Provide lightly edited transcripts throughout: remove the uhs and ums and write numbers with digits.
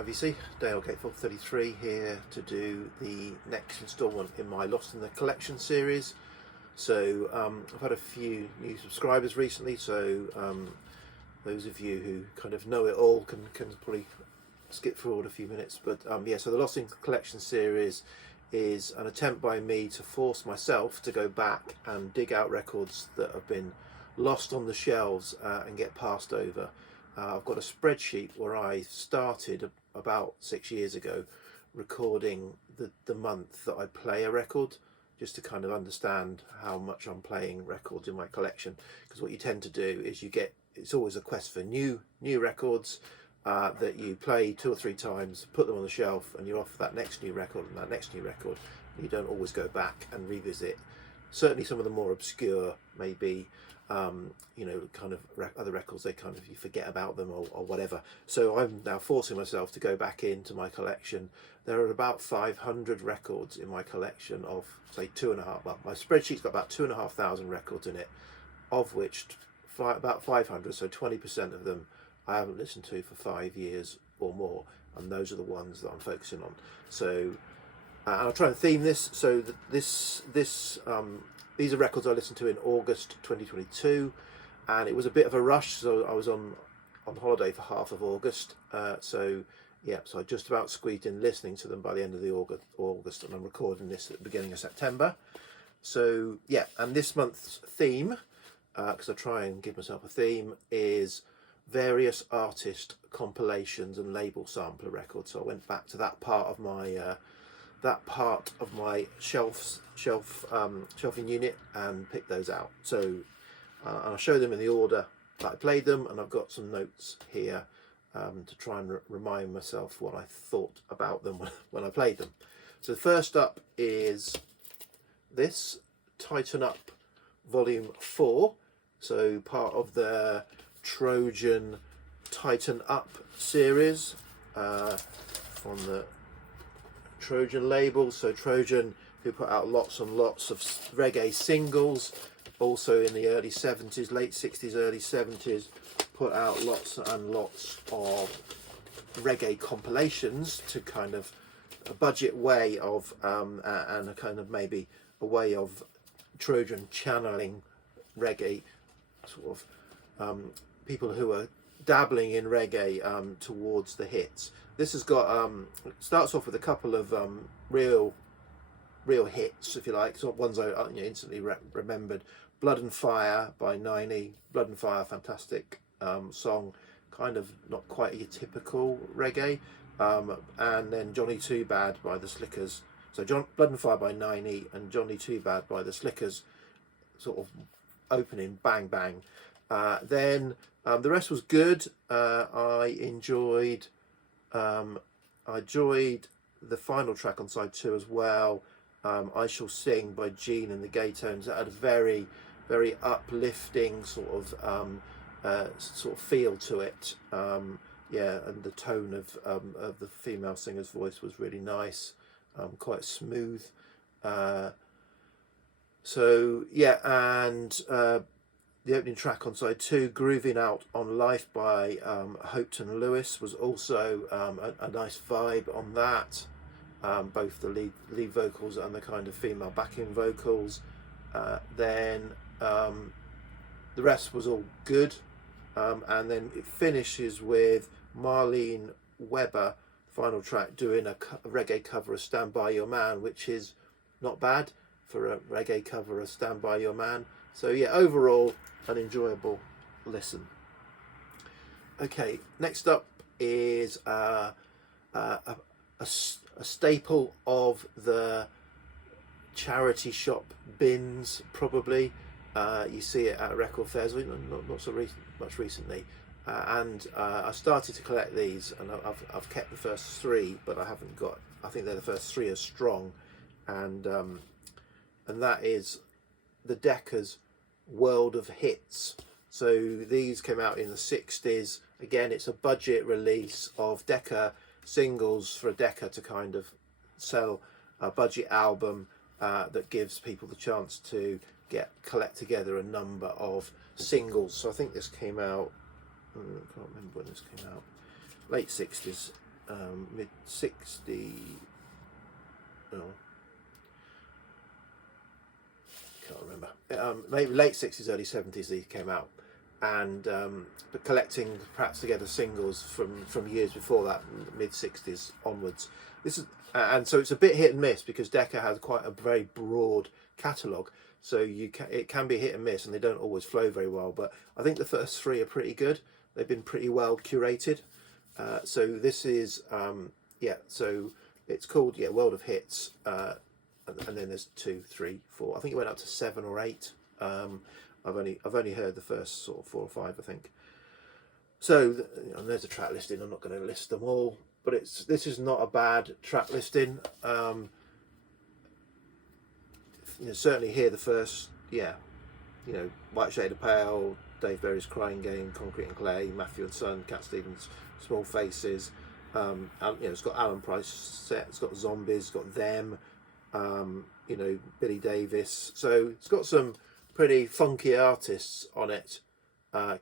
VC, Dale Gatefold 33 here to do the next instalment in my Lost in the Collection series. So I've had a few new subscribers recently, so those of you who kind of know it all can probably skip forward a few minutes. But yeah, so the Lost in the Collection series is an attempt by me to force myself to go back and dig out records that have been lost on the shelves and get passed over. I've got a spreadsheet where I started about 6 years ago recording the month that I play a record, just to kind of understand how much I'm playing records in my collection. Because what you tend to do is it's always a quest for new records that you play 2 or 3 times, put them on the shelf, and you're off that next new record and that next new record. You don't always go back and revisit. Certainly some of the more obscure, maybe kind of other records, they kind of, you forget about them or whatever. So I'm now forcing myself to go back into my collection. There are about 500 records in my collection of, say, my spreadsheet's got about 2,500 records in it, of which about 500, so 20% of them I haven't listened to for 5 years or more, and those are the ones that I'm focusing on. So and I'll try and theme this. So these are records I listened to in August 2022, and it was a bit of a rush. So I was on holiday for half of August. So I just about squeezed in listening to them by the end of the August, and I'm recording this at the beginning of September. So yeah, and this month's theme, because I try and give myself a theme, is various artist compilations and label sampler records. So I went back to that part of my shelving unit and pick those out. So I'll show them in the order that I played them, and I've got some notes here to try and remind myself what I thought about them when I played them. So the first up is this Tighten Up Volume 4, so part of the Trojan Tighten Up series from the Trojan label. So Trojan, who put out lots and lots of reggae singles, also in the early 70s, late 60s, early 70s, put out lots and lots of reggae compilations to kind of a budget way of and a kind of maybe a way of Trojan channeling reggae, sort of people who are dabbling in reggae towards the hits. This has got it starts off with a couple of real hits, if you like, so ones I instantly remembered. Blood and Fire by Niney. Blood and Fire, fantastic song, kind of not quite your typical reggae. And then Johnny Too Bad by the Slickers. So Blood and Fire by Niney and Johnny Too Bad by the Slickers, sort of opening bang bang. Then the rest was good. I enjoyed the final track on side 2 as well. I Shall Sing by Gene and the Gay Tones. That had a very, very uplifting sort of feel to it. And the tone of the female singer's voice was really nice, quite smooth. The opening track on side 2, Grooving Out on Life by Hopton Lewis, was also a nice vibe on that. Both the lead vocals and the kind of female backing vocals. Then the rest was all good. And then it finishes with Marlene Weber, final track, doing a reggae cover of Stand By Your Man, which is not bad for a reggae cover of Stand By Your Man. So yeah, overall an enjoyable listen. Okay, next up is a staple of the charity shop bins, probably. You see it at record fairs, not so much recently. And I started to collect these, and I've kept the first 3, but I haven't got. I think they're the first 3 are strong, and that is the Decca's World of Hits. So these came out in the 60s. Again, it's a budget release of Decca singles for Decca to kind of sell a budget album that gives people the chance to collect together a number of singles. So I think this came out, I can't remember when this came out, late 60s, mid 60, oh, can't remember, maybe late 60s, early 70s these came out, and but collecting perhaps together singles from years before that, mid 60s onwards. This is and so it's a bit hit and miss because Decca has quite a very broad catalogue, so it can be hit and miss, and they don't always flow very well. But I think the first three are pretty good. They've been pretty well curated. So this is yeah. So it's called World of Hits, and then there's 2, 3, 4. I think it went up to 7 or 8. I've only heard the first sort of 4 or 5, I think. So and there's a track listing. I'm not going to list them all, but this is not a bad track listing. Certainly hear the first, White Shade of Pale, Dave Berry's Crying Game, Concrete and Clay, Matthew and Son, Cat Stevens, Small Faces. It's got Alan Price set. It's got Zombies. It's got Them. Billy Davis. So it's got some pretty funky artists on it,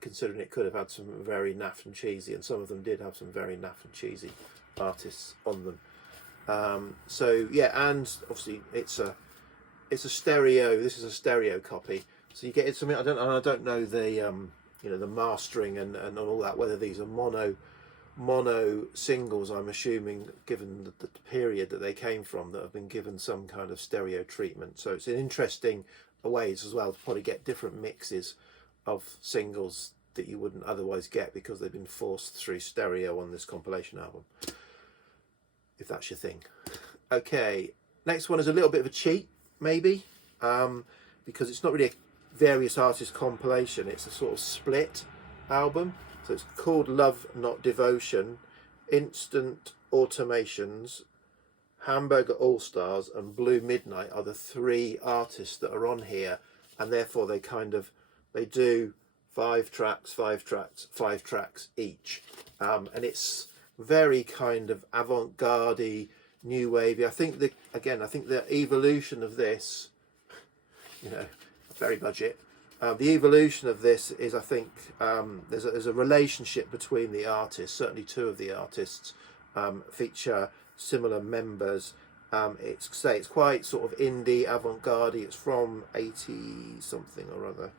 considering it could have had some very naff and cheesy, and some of them did have some very naff and cheesy artists on them. So yeah, and obviously it's a stereo. This is a stereo copy, so you get something. I don't know the the mastering and all that, whether these are mono singles. I'm assuming, given the period that they came from, that have been given some kind of stereo treatment. So it's an interesting ways as well to probably get different mixes of singles that you wouldn't otherwise get because they've been forced through stereo on this compilation album, if that's your thing. Okay, next one is a little bit of a cheat, maybe, because it's not really a various artists compilation, it's a sort of split album. So it's called Love Not Devotion. Instant Automations, Hamburger All Stars and Blue Midnight are the 3 artists that are on here, and therefore they do 5 tracks each, and it's very kind of avant-garde, new wavy. I think the evolution of this, very budget. The evolution of this is, I think, there's a relationship between the artists. Certainly 2 of the artists feature similar members. It's quite sort of indie, avant-garde. It's from 80 something or other,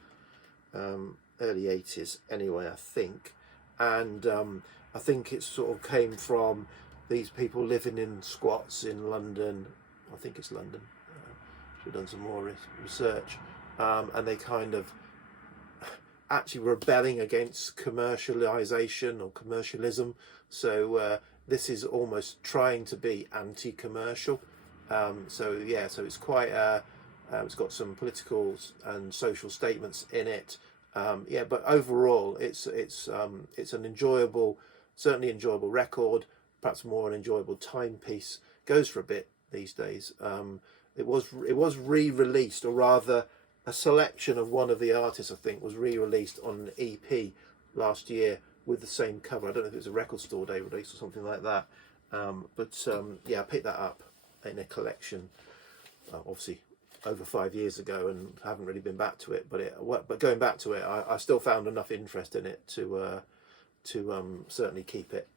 early 80s anyway, I think. And I think it sort of came from these people living in squats in London. I think it's London. Should have done some more research. And they kind of actually rebelling against commercialization or commercialism. So this is almost trying to be anti-commercial. So it's quite it's got some political and social statements in it. But overall it's an enjoyable, certainly enjoyable record, perhaps more an enjoyable timepiece. Goes for a bit these days. It was re-released, or rather a selection of one of the artists, I think, was re-released on an EP last year with the same cover. I don't know if it was a Record Store Day release or something like that. I picked that up in a collection, obviously over 5 years ago, and haven't really been back to it. But going back to it, I still found enough interest in it to certainly keep it.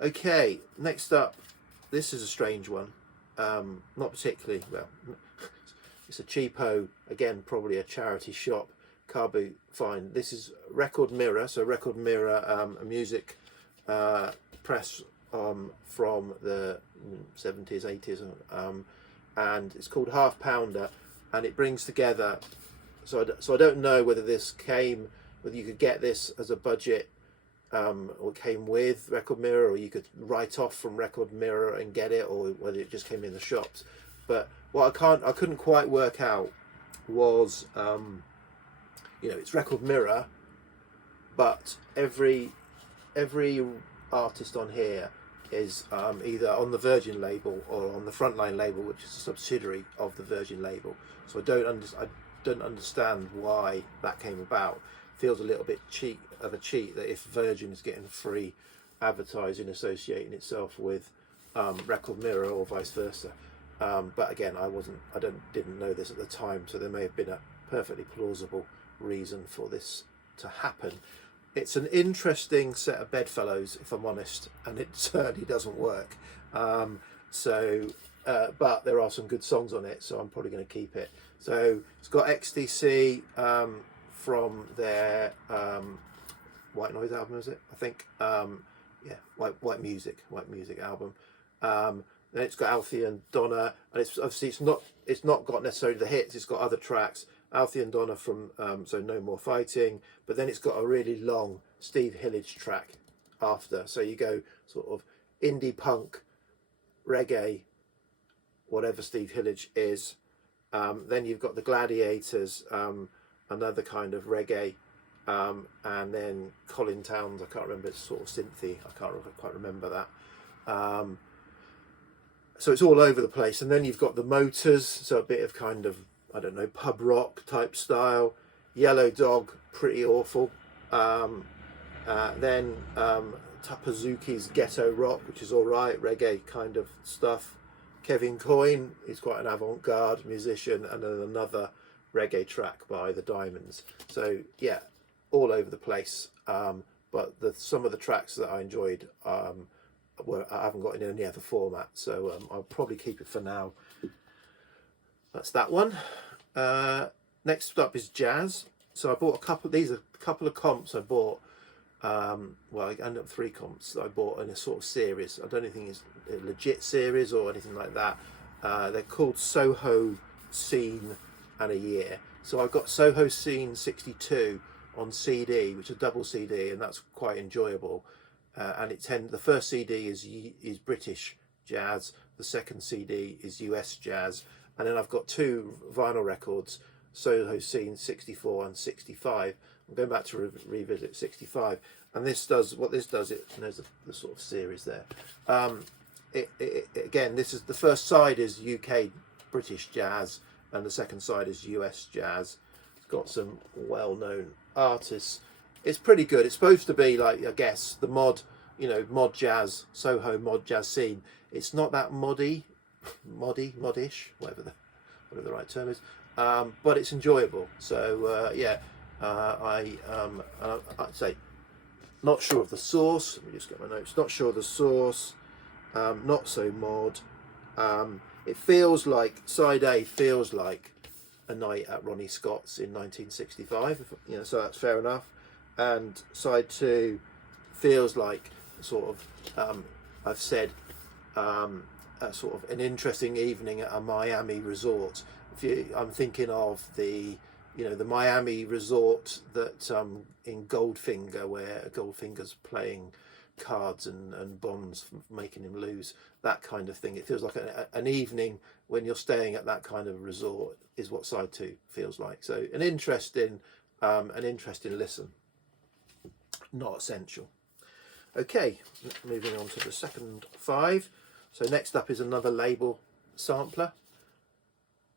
Okay, next up, this is a strange one. Not particularly well. It's a cheapo, again, probably a charity shop car boot find. This is Record Mirror. So Record Mirror, a music press from the 70s, 80s, and it's called Half Pounder, and it brings together. So I don't know whether you could get this as a budget, or came with Record Mirror, or you could write off from Record Mirror and get it, or whether it just came in the shops. But what I couldn't quite work out was, it's Record Mirror, but every artist on here is either on the Virgin label or on the Frontline label, which is a subsidiary of the Virgin label. So I don't understand why that came about. Feels a little bit cheat that if Virgin is getting free advertising associating itself with Record Mirror or vice versa. But again, didn't know this at the time, so there may have been a perfectly plausible reason for this to happen. it's an interesting set of bedfellows, if I'm honest, and it certainly doesn't work. But there are some good songs on it, so I'm probably going to keep it. So it's got XTC from their White Noise album, is it? I think. Yeah, White Music album. Then it's got Alfie and Donna, and it's obviously it's not got necessarily the hits. It's got other tracks. Alfie and Donna from so No More Fighting, but then it's got a really long Steve Hillage track after. So you go sort of indie punk, reggae, whatever Steve Hillage is. Then you've got the Gladiators, another kind of reggae, and then Colin Towns. I can't remember. It's sort of synthy. I can't quite remember that. So it's all over the place. And then you've got the Motors, so a bit of kind of, I don't know, pub rock type style. Yellow Dog, pretty awful. Then Tapazuki's Ghetto Rock, which is all right, reggae kind of stuff. Kevin Coyne is quite an avant-garde musician, and then another reggae track by the Diamonds. So yeah, all over the place. But some of the tracks that I enjoyed I haven't got in any other format, so I'll probably keep it for now. That's that one. Next up is jazz. So I bought a couple. These are a couple of comps I bought. Well, I ended up 3 comps that I bought in a sort of series. I don't think it's a legit series or anything like that. They're called Soho Scene and a Year. So I've got Soho Scene 62 on CD, which is a double CD, and that's quite enjoyable. And the first CD is British jazz, the second CD is US jazz, and then I've got 2 vinyl records, Soho Scene 64 and 65. I'm going back to revisit 65, and there's the sort of series there. Again, this is the first side is UK British jazz, and the second side is US jazz. It's got some well-known artists. It's pretty good. It's supposed to be like, I guess, the mod jazz, Soho mod jazz scene. It's not that modish, whatever the right term is, but it's enjoyable. So I'd say not sure of the source. Let me just get my notes. Not sure of the source. Not so mod. It feels like side A feels like a night at Ronnie Scott's in 1965. So that's fair enough. And side 2 feels like sort of I've said a sort of an interesting evening at a Miami resort. I'm thinking of the Miami resort that in Goldfinger, where Goldfinger's playing cards and bonds, making him lose, that kind of thing. It feels like an evening when you're staying at that kind of resort is what side 2 feels like. So an interesting listen. Not essential. Okay, moving on to the second 5. So next up is another label sampler,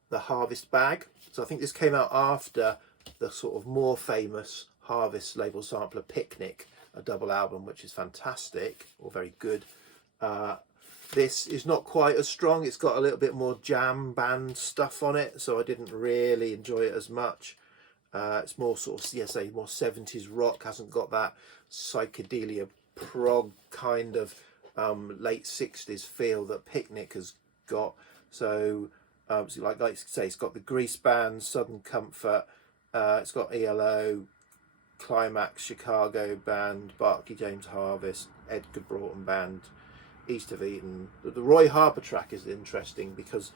the Harvest Bag. So I think this came out after the sort of more famous Harvest label sampler Picnic, a double album, which is fantastic, or very good. This is not quite as strong. It's got a little bit more jam band stuff on it, so I didn't really enjoy it as much. It's more sort of, more 70s rock, hasn't got that psychedelia prog kind of late 60s feel that Picnic has got. So like I say, it's got the Grease Band, Southern Comfort, it's got ELO, Climax, Chicago Band, Barclay James Harvest, Edgar Broughton Band, East of Eden. The Roy Harper track is interesting because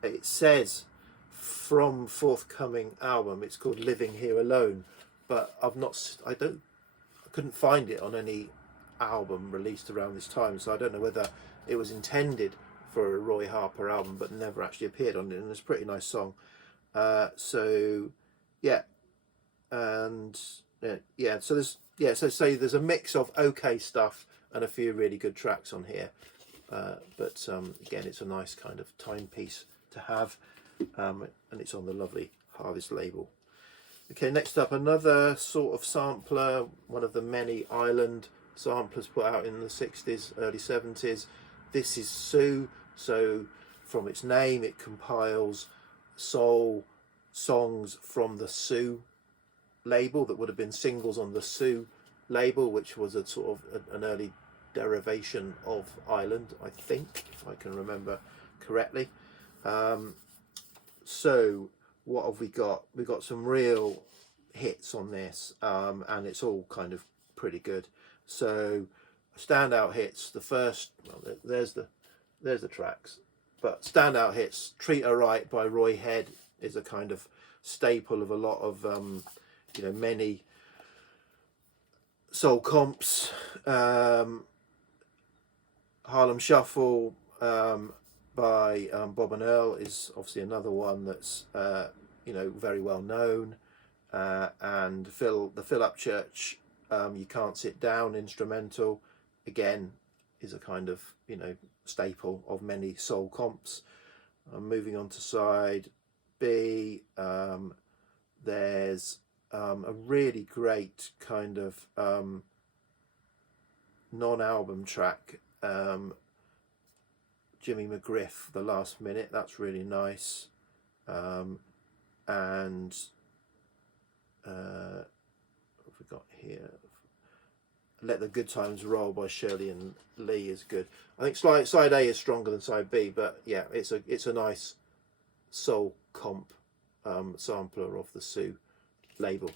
it says from forthcoming album it's called Living Here Alone, but I couldn't find it on any album released around this time, so I don't know whether it was intended for a Roy Harper album but never actually appeared on it, and it's a pretty nice song. So there's a mix of okay stuff and a few really good tracks on here, but again, it's a nice kind of timepiece to have, and it's on the lovely Harvest label. Okay, next up, another sort of sampler, one of the many island samplers put out in the 60s, early 70s. This is Sue. So from its name, it compiles soul songs from the Sue label that would have been singles on the Sue label, which was a sort of an early derivation of Island, I think, if I can remember correctly. So what have we got? We've got some real hits on this, and it's all kind of pretty good. So standout hits, the first, well, there's the tracks, but standout hits, Treat Her Right by Roy Head is a kind of staple of a lot of many soul comps. Harlem Shuffle by Bob and Earl is obviously another one that's very well known, and the Phil Upchurch You Can't Sit Down instrumental again is a kind of staple of many soul comps. Moving on to side B, there's a really great kind of non-album track, Jimmy McGriff, The Last Minute. That's really nice. And what have we got here? Let the Good Times Roll by Shirley and Lee is good. I think side A is stronger than side B, but yeah, it's a nice soul comp sampler of the Sue label.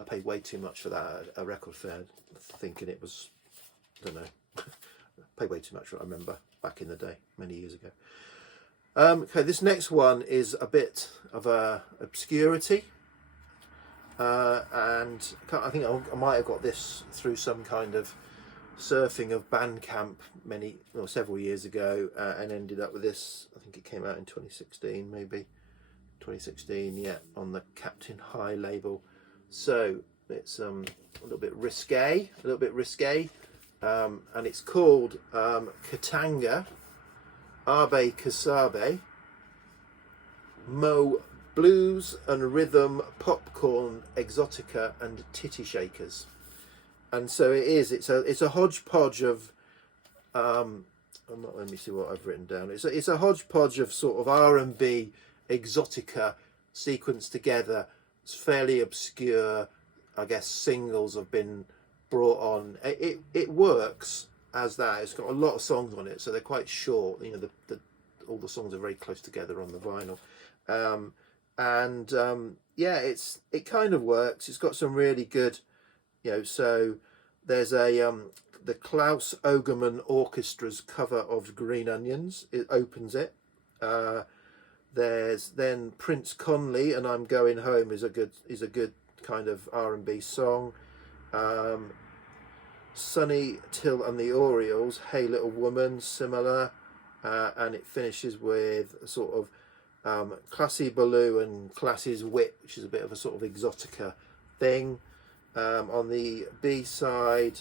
I paid way too much for that at a record fair, thinking it was, I don't know, paid way too much for it, I remember, back in the day, many years ago. Okay, this next one is a bit of a obscurity. And I think I might have got this through some kind of surfing of Bandcamp several years ago, and ended up with this. I think it came out in 2016, maybe 2016, yeah, on the Captain High label. So it's a little bit risque, and it's called Katanga, Abe Kasabe, Mo Blues and Rhythm, Popcorn, Exotica and Titty Shakers. And so it's a hodgepodge of let me see what I've written down. It's a hodgepodge of sort of R&B, Exotica sequenced together. It's fairly obscure. I guess singles have been brought on. It works as that. It's got a lot of songs on it, so they're quite short. All the songs are very close together on the vinyl. Yeah, it kind of works. It's got some really good, so there's the Klaus Ogerman Orchestra's cover of Green Onions. It opens it. There's then Prince Conley and I'm Going Home is a good kind of R&B song. Sonny Till and the Orioles, Hey Little Woman, similar, and it finishes with a sort of Classy Baloo and Classy's Wit, which is a bit of a sort of Exotica thing. On the B side,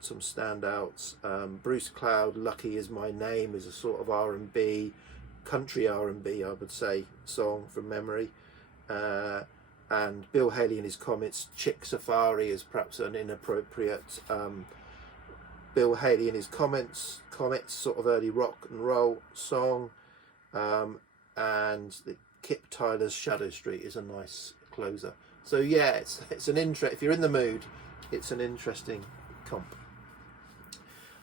some standouts, Bruce Cloud, Lucky Is My Name is a sort of R&B, country R&B, I would say, song from memory. And Bill Haley and his Comets, Chick Safari is perhaps an inappropriate Bill Haley and his Comets sort of early rock and roll song. And the Kip Tyler's Shadow Street is a nice closer. So yeah, it's an if you're in the mood, it's an interesting comp.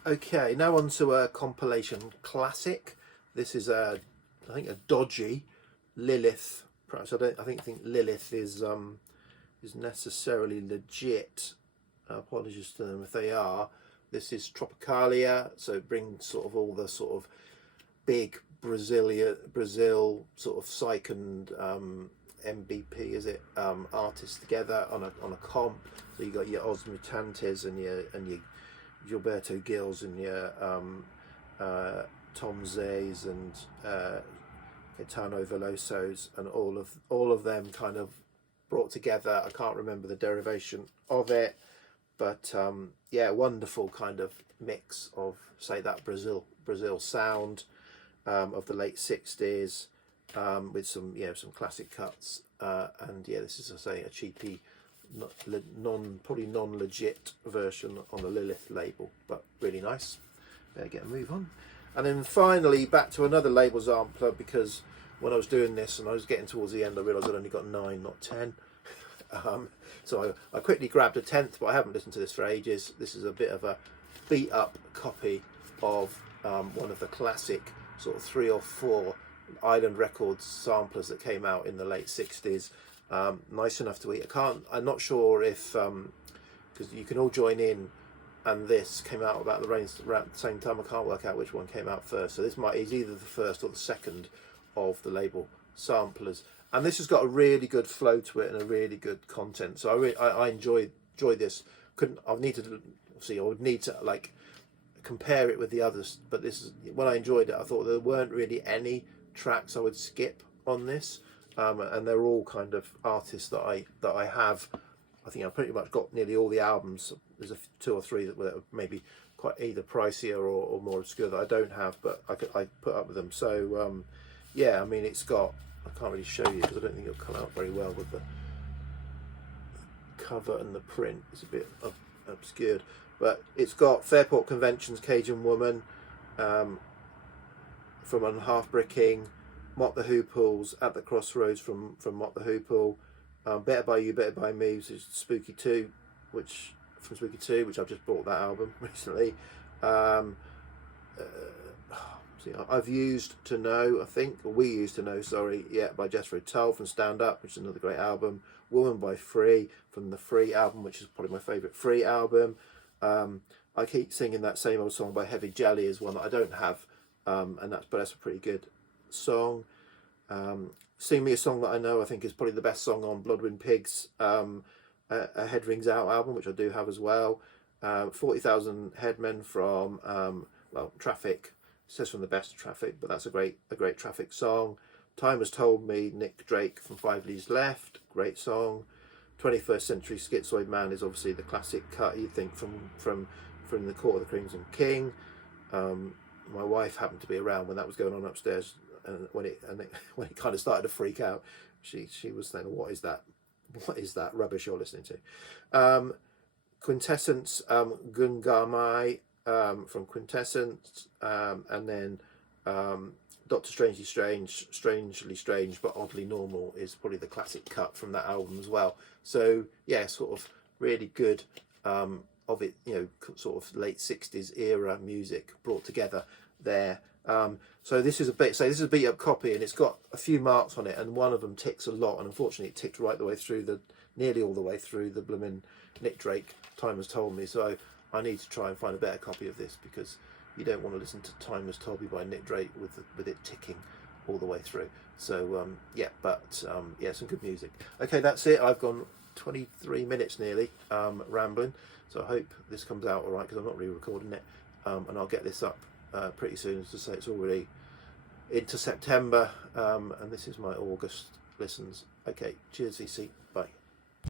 Okay, now on to a compilation classic. This is I think a dodgy Lilith. Perhaps I think Lilith is necessarily legit. Apologies to them if they are. This is Tropicalia, so it brings sort of all the sort of big Brazil sort of psych and MBP is it artists together on a comp. So you got your Os Mutantes and your Gilberto Gills and your Tom Zays and Caetano Velosos, and all of them kind of brought together. I can't remember the derivation of it, but yeah, wonderful kind of mix of, say, that Brazil sound of the late 60s, with some classic cuts, and yeah, this is, I say, a cheapy, probably non-legit version on the Lilith label, but really nice. Better get a move on. And then finally back to another label sampler, because when I was doing this and I was getting towards the end, I realised I'd only got 9, not 10. So I quickly grabbed a 10th, but I haven't listened to this for ages. This is a bit of a beat up copy of one of the classic sort of 3 or 4 Island Records samplers that came out in the late 60s. Nice enough to eat. I'm not sure if, because you can all join in, and this came out about around the same time. I can't work out which one came out first. So this is either the first or the second of the label samplers. And this has got a really good flow to it and a really good content. So I enjoy this. I would need to like compare it with the others, but this is when I enjoyed it. I thought there weren't really any tracks I would skip on this, and they're all kind of artists that I have. I think I've pretty much got nearly all the albums. There's 2 or 3 that were maybe quite either pricier or more obscure that I don't have, but I put up with them. So yeah, I mean, it's got, I can't really show you because I don't think it'll come out very well with the cover and the print. It's a bit obscured, but it's got Fairport Convention's Cajun Woman, from On Half Bricking, Mott the Hooples, At the Crossroads from Mott the Hoople, Better By You, Better By Me, which is Spooky 2, which I've just bought that album recently. I've Used to Know, I think, or We Used to Know, sorry, yeah, by Jethro Tull from Stand Up, which is another great album. Woman by Free from the Free album, which is probably my favourite Free album. I keep singing That Same Old Song by Heavy Jelly is one that I don't have, and that's a pretty good song. Sing Me a Song That I Know, I think, is probably the best song on Bloodwind Pigs, a Head Rings Out album, which I do have as well. 40,000 Headmen from Traffic. It says from the best of Traffic, but that's a great Traffic song. Time Has Told Me, Nick Drake from Five Leaves Left, great song. 21st Century Schizoid Man is obviously the classic cut you'd think from the Court of the Crimson King. My wife happened to be around when that was going on upstairs, and when it kind of started to freak out, she was saying, "What is that rubbish you're listening to?" Quintessence, Gungamai, from Quintessence, and then Doctor Strangely Strange, Strangely Strange but Oddly Normal is probably the classic cut from that album as well. So yeah, sort of really good of it, sort of late 60s era music brought together there. So this is a beat up copy, and it's got a few marks on it, and one of them ticks a lot, and unfortunately it ticked right the way through nearly all the way through the blooming Nick Drake Time Has Told Me. So I need to try and find a better copy of this, because you don't want to listen to Time Has Told Me by Nick Drake with it ticking all the way through. So yeah, some good music. Okay, that's it. I've gone 23 minutes nearly rambling, so I hope this comes out all right, because I'm not really recording it, and I'll get this up pretty soon. As to say, it's already into September, and this is my August listens. Okay, cheers, VC, bye.